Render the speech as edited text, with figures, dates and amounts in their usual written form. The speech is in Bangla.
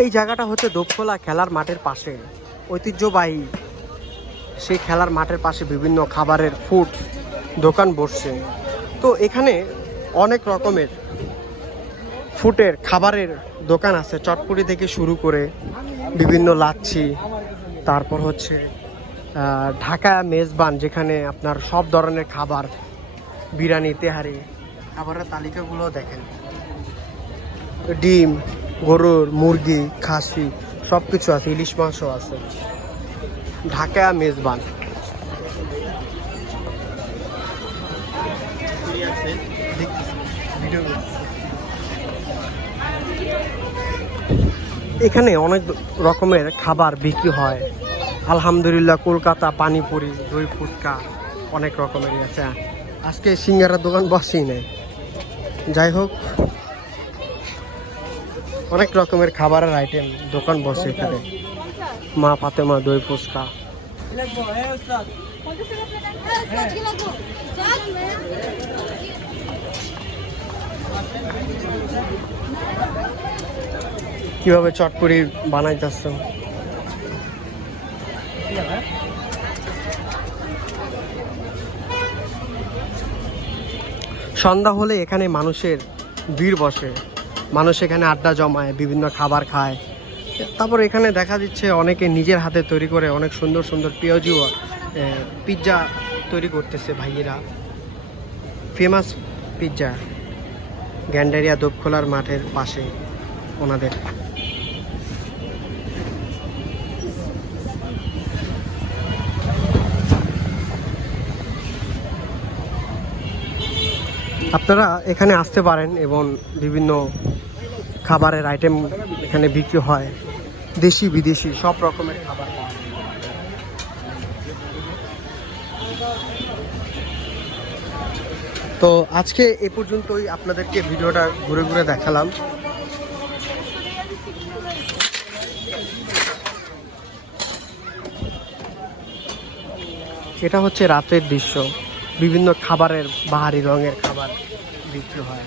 এই জায়গাটা হচ্ছে দোপখোলা খেলার মাঠের পাশে, ঐতিহ্যবাহী সেই খেলার মাঠের পাশে বিভিন্ন খাবারের ফুড দোকান বসছে। তো এখানে অনেক রকমের ফুডের খাবারের দোকান আছে, চটপটি থেকে শুরু করে বিভিন্ন লাচ্ছি, তারপর হচ্ছে ঢাকা মেজবান, যেখানে আপনার সব ধরনের খাবার, বিরিয়ানি, তেহারি, খাবারের তালিকাগুলো দেখেন। ডিম, গরুর, মুরগি, খাসি সব কিছু আছে, ইলিশ মাছও আছে। ঢাকা মেজবান। এখানে অনেক রকমের খাবার বিক্রি হয় আলহামদুলিল্লাহ। কলকাতা পানিপুরি, দই ফুচকা অনেক রকমেরই আছে। আজকে সিঙ্গারার দোকান বসেই নেই। যাই হোক, অনেক রকমের খাবারের আইটেম দোকান বসে এখানে। মা ফাতেমা দই ফুচকা। কিভাবে চটপটি বানাইতেছে। সন্ধ্যা হলে এখানে মানুষের ভিড় বসে, মানুষ এখানে আড্ডা জমায়, বিভিন্ন খাবার খায়। তারপর এখানে দেখা যাচ্ছে অনেকে নিজের হাতে তৈরি করে অনেক সুন্দর সুন্দর পেঁয়াজু পিৎজা তৈরি করতেছে ভাইয়েরা। ফেমাস পিৎজা গ্যান্ডারিয়া দোপখোলার মাঠের পাশে ওনাদের। আপনারা এখানে আসতে পারেন এবং বিভিন্ন খাবারের আইটেম এখানে বিক্রি হয়, দেশি বিদেশি সব রকমের খাবার পাওয়া যায়। তো আজকে এ পর্যন্তই, আপনাদেরকে ভিডিওটা ঘুরে ঘুরে দেখালাম। এটা হচ্ছে রাতের দৃশ্য, বিভিন্ন খাবারের বাহারি রঙের খাবার বিক্রি হয়।